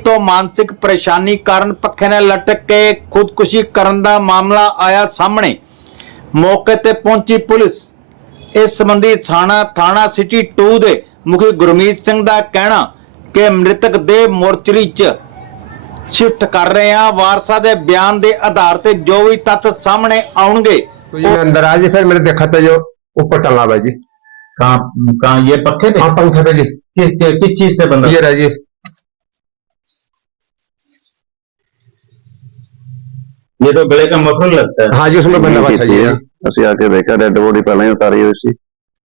ਤੋਂ ਮਾਨਸਿਕ ਪਰੇਸ਼ਾਨੀ ਕਾਰਨ ਪੱਖੇ ਨਾਲ ਲਟਕ ਕੇ ਖੁਦਕੁਸ਼ੀ ਕਰਨ ਦਾ ਮਾਮਲਾ ਆਇਆ ਸਾਹਮਣੇ ਮੌਕੇ ਤੇ ਪਹੁੰਚੀ ਪੁਲਿਸ ਇਸ ਸੰਬੰਧੀ ਥਾਣਾ ਥਾਣਾ ਸਿਟੀ 2 ਦੇ ਮੁਖੀ ਗੁਰਮੀਤ ਸਿੰਘ ਦਾ ਕਹਿਣਾ ਕਿ ਮ੍ਰਿਤਕ ਦੇ ਮੋਰਚਰੀ 'ਚ ਸ਼ਿਫਟ ਕਰ ਰਹੇ ਹਾਂ ਵਾਰਸਾ ਦੇ ਬਿਆਨ ਦੇ ਆਧਾਰ ਤੇ ਜੋ ਵੀ ਤੱਥ ਸਾਹਮਣੇ ਆਉਣਗੇ तो ये मैं अंदर आज फिर मैंने देखा था जो ऊपर टंगा हुआ जी कहाँ कहाँ ये पक्के पे हाँ पंखे पे जी किस किस- किस चीज से बंधा ये रहा जी ये तो गले का मफलर लगता है हाँ जी उसमें बंदा हुआ था जी ਅਸੀਂ ਆ ਕੇ ਦੇਖਿਆ ਡੈੱਡ ਬੋਡੀ ਪਹਿਲਾਂ ਹੀ ਉਤਾਰੀ ਹੋਈ ਸੀ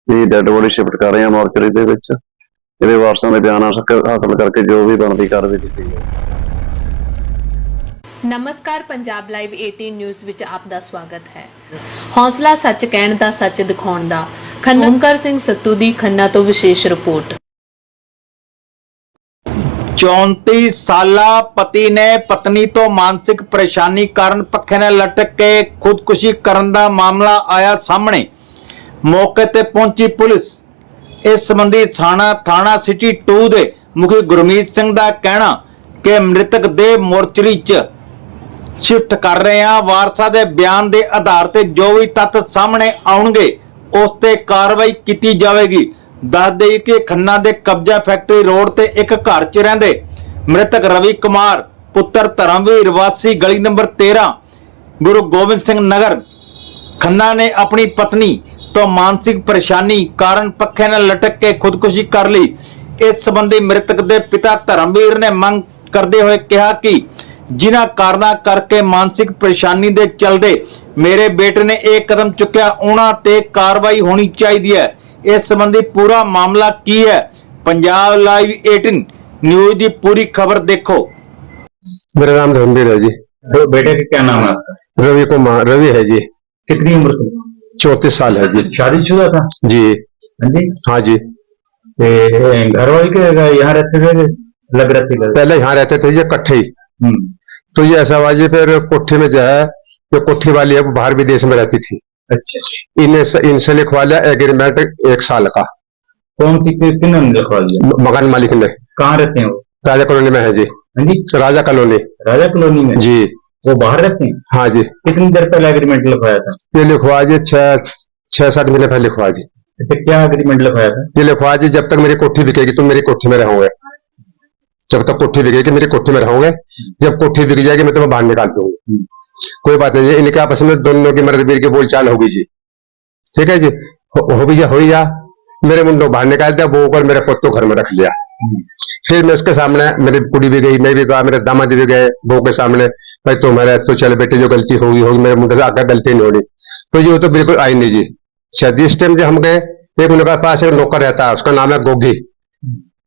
ਇਹ ਡੈੱਡ ਬੋਡੀ ਸ਼ਿਫਟ ਕਰ ਰਹੇ ਹਾਂ ਮੋਰਚਰੀ ਦੇ ਵਿੱਚ ਇਹਦੇ ਵਾਰਸਾਂ ਦੇ ਬਿਆਨ ਹਾਸਲ ਹਾਸਲ ਕਰਕੇ ਜੋ ਵੀ ਬਣਦੀ ਕਾਰਵਾਈ ਕੀਤੀ ਜਾਵੇ ਨਮਸਕਾਰ ਪੰਜਾਬ ਲਾਈਵ 18 ਨਿਊਜ਼ ਵਿੱਚ ਆਪ ਦਾ ਸਵਾਗਤ ਹੈ ਹੌਸਲਾ ਸੱਚ ਕਹਿਣ ਦਾ ਸੱਚ ਦਿਖਾਉਣ ਦਾ ਖੰਨਾ ਓਮਕਾਰ ਸਿੰਘ ਸੱਤੂ ਦੀ ਖੰਨਾ ਤੋਂ ਵਿਸ਼ੇਸ਼ ਰਿਪੋਰਟ 34 ਸਾਲਾ ਪਤੀ ਨੇ ਪਤਨੀ ਤੋਂ ਮਾਨਸਿਕ ਪਰੇਸ਼ਾਨੀ ਕਾਰਨ ਪੱਖੇ ਨਾਲ ਲਟਕ ਕੇ ਖੁਦਕੁਸ਼ੀ ਕਰਨ ਦਾ ਮਾਮਲਾ ਆਇਆ ਸਾਹਮਣੇ। ਮੌਕੇ ਤੇ ਪਹੁੰਚੀ ਪੁਲਿਸ। ਇਸ ਸੰਬੰਧੀ ਥਾਣਾ ਥਾਣਾ ਸਿਟੀ 2 ਦੇ ਮੁਖੀ ਗੁਰਮੀਤ ਸਿੰਘ ਦਾ ਕਹਿਣਾ ਕਿ ਮ੍ਰਿਤਕ ਦੇ ਮੋਰਚਰੀ 'ਚ ਸ਼ਿਫਟ ਕਰ ਰਹੇ ਹਾਂ। ਵਾਰਸਾ ਦੇ ਬਿਆਨ ਦੇ ਆਧਾਰ ਤੇ ਜੋ ਵੀ ਤੱਥ ਸਾਹਮਣੇ ਆਉਣਗੇ, ਉਸ ਤੇ ਕਾਰਵਾਈ ਕੀਤੀ ਜਾਵੇਗੀ। ਦੱਸ ਦੇਈਏ ਕਿ ਖੰਨਾ ਦੇ ਕਬਜ਼ਾ ਫੈਕਟਰੀ ਰੋਡ ਤੇ ਇੱਕ ਘਰ 'ਚ ਰਹਿੰਦੇ ਮ੍ਰਿਤਕ ਰਵੀ ਕੁਮਾਰ, ਪੁੱਤਰ ਧਰਮਵੀਰ, ਵਾਸੀ ਗਲੀ ਨੰਬਰ 13 ਗੁਰੂ ਗੋਬਿੰਦ ਸਿੰਘ ਨਗਰ। ਖੰਨਾ ਨੇ ਆਪਣੀ ਪਤਨੀ ਤੋਂ ਮਾਨਸਿਕ ਪਰੇਸ਼ਾਨੀ ਕਾਰਨ ਪੱਖੇ ਨਾਲ ਲਟਕ ਕੇ ਖੁਦਕੁਸ਼ੀ ਕਰ ਲਈ। ਇਸ ਸੰਬੰਧੀ ਮ੍ਰਿਤਕ ਦੇ ਪਿਤਾ ਧਰਮਵੀਰ ਨੇ ਮੰਗ ਕਰਦੇ ਹੋਏ ਕਿਹਾ ਕਿ ਜਿਨ੍ਹਾਂ ਕਾਰਨਾਂ ਕਰਕੇ ਮਾਨਸਿਕ ਪਰੇਸ਼ਾਨੀ ਦੇ ਚਲਦੇ ਮੇਰੇ ਬੇਟੇ ਨੇ ਇਹ ਕਦਮ ਚੁੱਕਿਆ, ਉਹਨਾਂ ਤੇ ਕਾਰਵਾਈ ਹੋਣੀ ਚਾਹੀਦੀ ਹੈ। ਇਸ ਸੰਬੰਧੀ ਪੂਰਾ ਮਾਮਲਾ ਕੀ ਹੈ ਪੰਜਾਬ ਲਾਈਵ 18 ਨਿਊਜ਼ ਦੀ ਪੂਰੀ ਖਬਰ ਦੇਖੋ मेरा नाम धर्मवीर है जी तो बेटे का क्या नाम है आपका रवि कुमार रवि है जी कितनी उम्र थी चौतीस साल है जी शादीशुदा था जी हाँ जी हाँ जी ते घर वाले के यहाँ रहते थे लग रहे थे घर? पहले यहाँ रहते थे ये कट्ठे ही हम्म, तो ये ऐसा हुआ जी फिर कोठी में जो है जो कोठी वाली है वो बाहर विदेश में रहती थी अच्छा इन्हें इनसे लिखवा लिया एग्रीमेंट एक साल का। कौन सी किन लिखवा म- मकान मालिक ने। कहाँ रहते हैं वो? राजा कॉलोनी में है जी। हाँ जी। राजा कॉलोनी। राजा कॉलोनी में? जी। वो बाहर रहते हैं? हाँ जी। कितनी देर पहले एग्रीमेंट लिखवाया था? ये लिखवा जी छह छह सात महीने पहले लिखवा जी। अच्छा क्या एग्रीमेंट लिखवाया था? ये लिखवा जी जब तक मेरी कोठी बिकेगी तुम मेरी कोठी में रहोगे। जब तक कोठी बिकेगी मेरी कोठी में रहोगे। जब कोठी बिक जाएगी मैं तुम्हें बाहर निकाल दूँगी। कोई बात नहीं इनके आपस में दोनों की मर्द की बोलचाल होगी जी। ठीक है जी? हो, भी जा हो जा। मेरे मुंडो बाहर निकाल दिया वो कर मेरे पुत घर में रख लिया फिर मैं उसके सामने मेरी कुड़ी भी गई मैं भी गया मेरे दामाद भी गए बहू के सामने। भाई तुम्हारे तो चल बेटे जो गलती होगी होगी मेरे मुंडे से आकर गलती नहीं होनी। तो जी वो तो बिल्कुल आई नहीं जी। शायद इस टाइम जब हम गए एक उनके पास एक नौकर रहता है उसका नाम है गोगी।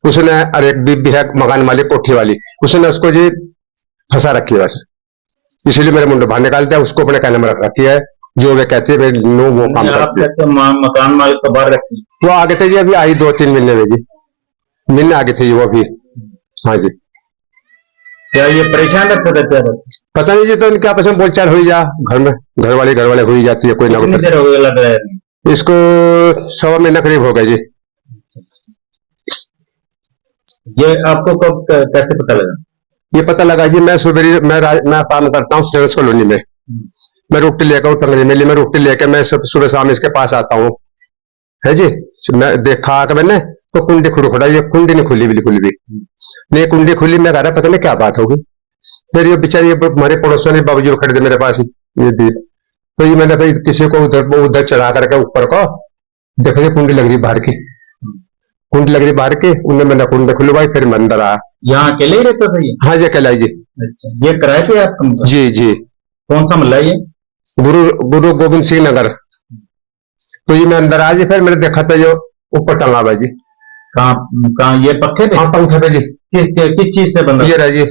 उसने और एक बीबी है मकान मालिक कोठी वाली। उसने उसको जी फंसा रखी बस। इसीलिए मेरे मुंडे बाहर निकाल दिया उसको अपने कहने में रख रखी है। जो वे कहती है नो वो काम करती है। हैं मकान मालिक को बाहर रखती वो आगे थे जी अभी आई दो तीन महीने में जी। महीने आगे थे जी वो अभी हाँ जी। क्या ये परेशान रखते थे पता नहीं जी तो इनके आपस में बोलचाल हुई जा घर में घर वाले घर वाले हुई जाती है कोई ना कोई हो है? इसको सवा महीना करीब हो गया जी। ये आपको कब कैसे पता लगा? ये पता लगा जी मैं सुबह मैं मैं काम करता हूँ फ्रेंड्स कॉलोनी में। मैं रोटी लेकर हूँ टंगरी मेली में रोटी लेकर मैं सुबह शाम इसके पास आता हूँ। है जी? मैं देखा आकर मैंने तो कुंडी खुद खुड़ा ये कुंडी नहीं खुली बिल्कुल भी। नहीं कुंडी खुली मैं कह रहा पता नहीं क्या बात होगी। फिर ये बेचारी हमारे पड़ोसियों ने बाबूजी खड़े थे मेरे पास ये दीप तो ये मैंने भाई किसी को उधर उधर चढ़ा करके ऊपर को देखो ये कुंडी लग रही बाहर की। कुंडी लग रही बाहर की उन्हें मैंने कुंडी खुलवाई फिर मैं अंदर आया। यहाँ अकेले ही रहता था ये हाँ जी कहलाई जी। अच्छा ये किराए पे है आपका जी जी। कौन सा मल्ला ये? गुरु गुरु गोविंद सिंह नगर। तो ये मैं अंदर आज फिर मैंने देखा था जो ऊपर टंगा हुआ जी। कहाँ कहाँ ये पक्के पे? हाँ पंखे पे जी। किस किस- किस चीज़ से बंधा ये रहा जी।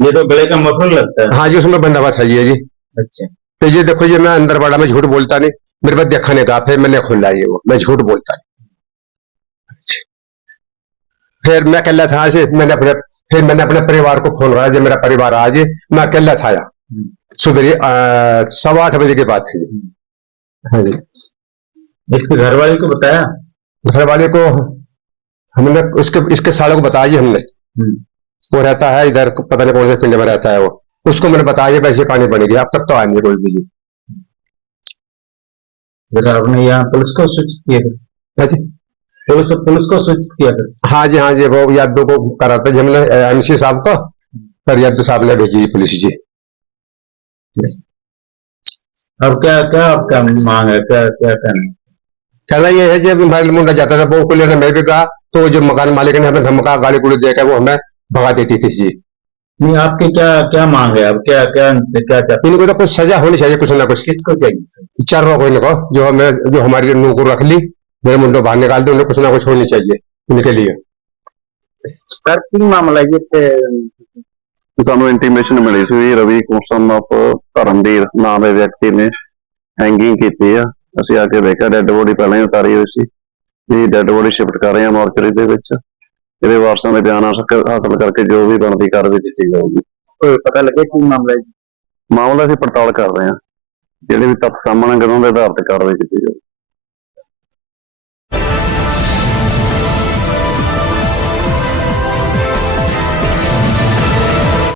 ये तो गले का मफलर लगता है। हाँ जी उसमें बंदा हुआ था ये जी। अच्छा। तो ये देखो ये मैं अंदर बड़ा मैं झूठ बोलता नहीं। मेरे पास देखा नहीं कहा फिर मैंने खोला ये वो मैं झूठ बोलता फिर मैं अकेला था आज मैंने अपने फिर मैंने अपने परिवार को फ़ोन कराया मेरा परिवार आज मैं अकेला था यहाँ। सुबह सवा आठ बजे के बाद है हाँ जी। इसके घर वाले को बताया? घर वाले को हमने इसके इसके सालों को बताया जी हमने। वो रहता है इधर पता नहीं कौन से पिंड में रहता है वो। उसको मैंने बताया वैसे कहानी बनेगी अब तक तो आए नहीं कोई भी जी फिर आपने यहाँ पुलिस को सूचित किया था। हाँ पुलिस पुलिस को सूचित किया था। हाँ जी हाँ जी वो यादव को करा था जी हमने एमसी साहब को। पर यादव साहब ने भेजी पुलिस जी। अब क्या क्या आपका मांग है? क्या क्या कहना? कहना ये है जब भाई मुंडा जाता था वो को लेने मैं भी गया तो जो मकान मालिक ने हमें धमका गाली गुड़ी देकर वो हमें भगा देती थी जी। नहीं आपकी क्या क्या मांग है अब क्या क्या इनसे क्या चाहते इनको तो कुछ सजा होनी चाहिए कुछ ना कुछ किसको चाहिए सर? चार लोग इनको जो हमें जो हमारी नूह को रख ली मेरे मुंडो बाहर निकाल दो उन्हें कुछ ना कुछ होनी चाहिए इनके लिए सर की मामला ये थे ਸਾਨੂੰ ਇੰਟੀਮੇਸ਼ਨ ਮਿਲੀ ਸੀ ਵੀ ਰਵੀ ਕੁਸਨ ਆਫ ਧਰਮਵੀਰ ਨਾਮ ਦੇ ਵਿਅਕਤੀ ਨੇ ਹੈਂਗਿੰਗ ਕੀਤੀ ਆ ਅਸੀਂ ਆ ਕੇ ਦੇਖਿਆ ਡੈੱਡ ਬੋਡੀ ਪਹਿਲਾਂ ਹੀ ਉਤਾਰੀ ਹੋਈ ਸੀ ਵੀ ਡੈੱਡ ਬੋਡੀ ਸ਼ਿਫਟ ਕਰ ਰਹੇ ਆ ਮੋਰਚਰੀ ਦੇ ਵਿੱਚ ਇਹਦੇ ਵਾਰਸਾਂ ਦੇ ਬਿਆਨ ਹਾਸਲ ਕਰਕੇ ਜੋ ਵੀ ਬਣਦੀ ਕਾਰਵਾਈ ਕੀਤੀ ਜਾਊਗੀ। ਪਤਾ ਲੱਗੇ ਕੀ ਮਾਮਲਾ ਹੈ? ਮਾਮਲਾ ਅਸੀਂ ਪੜਤਾਲ ਕਰ ਰਹੇ ਹਾਂ। ਜਿਹੜੇ ਵੀ ਤੱਥ ਸਾਹਮਣੇ ਕਰਨ ਦੇ ਆਧਾਰ ਤੇ ਕਾਰਵਾਈ ਕੀਤੀ ਜਾਊਗੀ।